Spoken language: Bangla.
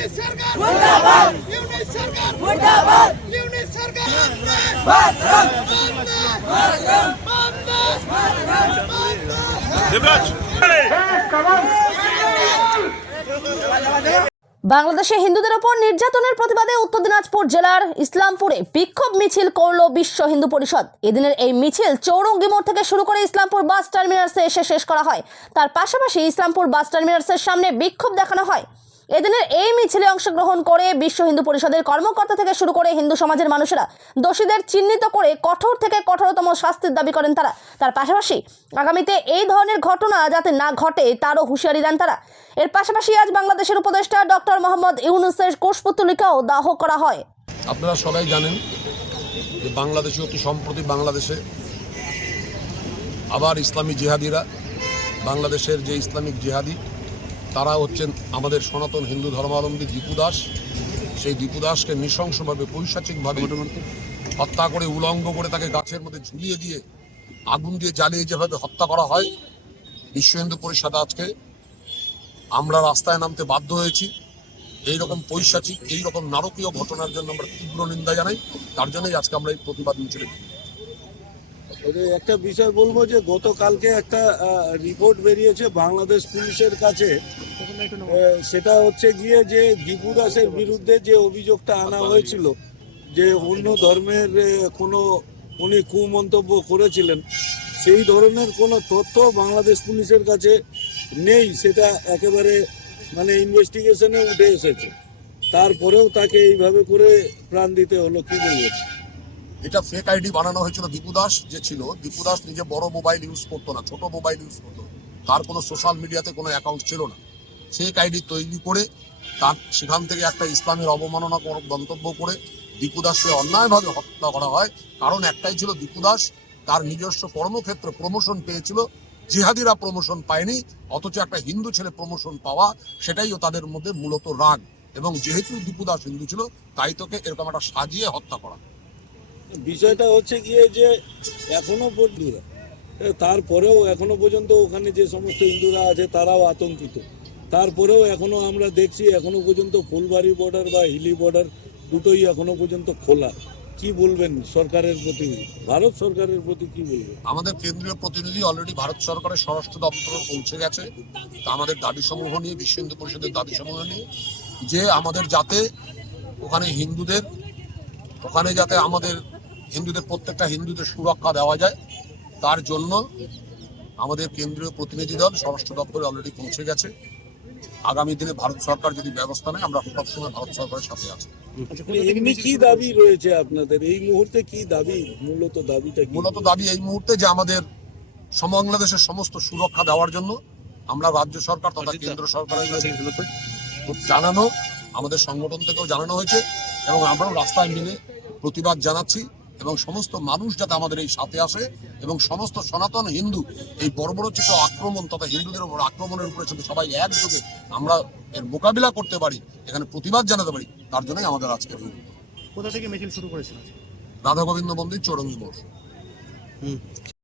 ইউনিট সরকার মুর্দাবাদ, ইউনিট সরকার মুর্দাবাদ, ইউনিট সরকার বাংলাদেশে হিন্দুদের ওপর নির্যাতনের প্রতিবাদে উত্তর দিনাজপুর জেলার ইসলামপুরে বিক্ষোভ মিছিল করল বিশ্ব হিন্দু পরিষদ। এদিনের এই মিছিল চৌরঙ্গি মোড় থেকে শুরু করে ইসলামপুর বাস টার্মিনাসে এসে শেষ করা হয়। তার পাশাপাশি ইসলামপুর বাস টার্মিনাসের সামনে বিক্ষোভ দেখানো হয়। এদিনের এই মিছিলে অংশগ্রহণ করে বিশ্ব হিন্দু পরিষদের কর্মকর্তা থেকে শুরু করে হিন্দু সমাজের মানুষেরা দোষীদের চিহ্নিত করে কঠোর থেকে কঠোরতম শাস্তির দাবি করেন তারা। তার পাশাপাশি আগামীতে এই ধরনের ঘটনা যাতে না ঘটে তারও হুঁশিয়ারি দেন তারা। এর পাশাপাশি আজ বাংলাদেশের উপদেষ্টা ডক্টর মোহাম্মদ ইউনূসের কুশপুত্তলিকাও দাহ করা হয়। আপনারা সবাই জানেন যে বাংলাদেশে অতি সম্প্রতি বাংলাদেশে আবার ইসলামী জিহাদিরা, বাংলাদেশের যে ইসলামিক জিহাদি তারা হচ্ছেন আমাদের সনাতন হিন্দু ধর্মাবলম্বী দীপু দাস। সেই দীপু দাসকে নৃশংসভাবে পৈশাচিকভাবে হত্যা করে উলঙ্গ করে তাকে গাছের মধ্যে ঝুলিয়ে দিয়ে আগুন দিয়ে জ্বালিয়ে যেভাবে হত্যা করা হয়, বিশ্ব হিন্দু পরিষদ আজকে আমরা রাস্তায় নামতে বাধ্য হয়েছি। এইরকম পৈশাচিক, এইরকম নারকীয় ঘটনার জন্য আমরা তীব্র নিন্দা জানাই। তার জন্যই আজকে আমরা এই প্রতিবাদ মিছিলে। একটা বিষয় বলবো যে গতকালকে একটা রিপোর্ট বেরিয়েছে বাংলাদেশ পুলিশের কাছে, সেটা হচ্ছে গিয়ে যে দীপু দাসের বিরুদ্ধে যে অভিযোগটা আনা হয়েছিল যে অন্য ধর্মের কোনো উনি কুমন্তব্য করেছিলেন, সেই ধরনের কোনো তথ্য বাংলাদেশ পুলিশের কাছে নেই। সেটা একেবারে মানে ইনভেস্টিগেশনে উঠে এসেছে, তারপরেও তাকে এইভাবে করে প্রাণ দিতে হলো। কি বলবেন? এটা ফেক আইডি বানানো হয়েছিল। দীপু দাস যে ছিল, দীপু দাস নিজে বড় মোবাইল ইউজ করতো না, ছোট মোবাইল ইউজ করতো। তার কোনো সোশ্যাল মিডিয়াতে কোনো অ্যাকাউন্ট ছিল না। ফেক আইডি তৈরি করে তার সেখান থেকে একটা ইসলামের অবমাননা মন্তব্য করে দীপু দাসকে অন্যায়ভাবে হত্যা করা হয়। কারণ একটাই ছিল, দীপু দাস তার নিজস্ব কর্মক্ষেত্রে প্রমোশন পেয়েছিল, জিহাদিরা প্রমোশন পায়নি। অথচ একটা হিন্দু ছেলে প্রমোশন পাওয়া, সেটাইও তাদের মধ্যে মূলত রাগ। এবং যেহেতু দীপু দাস হিন্দু ছিল, তাই তোকে এরকম একটা সাজিয়ে হত্যা করা। বিষয়টা হচ্ছে গিয়ে যে এখনো পর্যন্ত, তারপরেও এখনো পর্যন্ত ওখানে যে সমস্ত হিন্দুরা আছে তারাও আতঙ্কিত। তারপরেও এখনো আমরা দেখছি এখনো পর্যন্ত ফুলবাড়ি বর্ডার বা হিলি বর্ডার দুটোই এখনো পর্যন্ত খোলা। কি বলবেন সরকারের প্রতি, ভারত সরকারের প্রতি কি বলবেন? আমাদের কেন্দ্রীয় প্রতিনিধি অলরেডি ভারত সরকারের স্বরাষ্ট্র দপ্তরে পৌঁছে গেছে। তা আমাদের দাবি সমূহ নিয়ে, বিশ্ব হিন্দু পরিষদের দাবি সমূহ নিয়ে, যে আমাদের যাতে ওখানে যাতে আমাদের হিন্দুদের প্রত্যেকটা হিন্দুদের সুরক্ষা দেওয়া যায়, তার জন্য আমাদের কেন্দ্রীয় প্রতিনিধি দল স্বরাষ্ট্র দপ্তরে অলরেডি পৌঁছে গেছে। আগামী দিনে ভারত সরকার যদি ব্যবস্থা নেয়, আমরা সবসময় ভারত সরকারের সাথে আছি। এমনি কি দাবি রয়েছে আপনাদের এই মুহূর্তে? কি দাবি, মূলত দাবিটা? মূলত দাবি এই মুহূর্তে যে আমাদের বাংলাদেশের সমস্ত সুরক্ষা দেওয়ার জন্য আমরা রাজ্য সরকার তথা কেন্দ্র সরকারের কাছে জানানো, আমাদের সংগঠন থেকেও জানানো হয়েছে এবং আমরাও রাস্তায় মিলে প্রতিবাদ জানাচ্ছি। এবং সমস্ত মানুষ যাতে আমাদের এই সাথে আসে এবং সমস্ত সনাতন হিন্দু এই বর্বরোচিত আক্রমণ তথা হিন্দুদের উপর আক্রমণের উপরে যদি সবাই একযোগে আমরা এর মোকাবিলা করতে পারি, এখানে প্রতিবাদ জানাতে পারি, তার জন্যই আমাদের আজকের। কোথা থেকে মিছিল শুরু করেছিল? রাধা গোবিন্দ মন্দির, চৌরঙ্গি মোড়।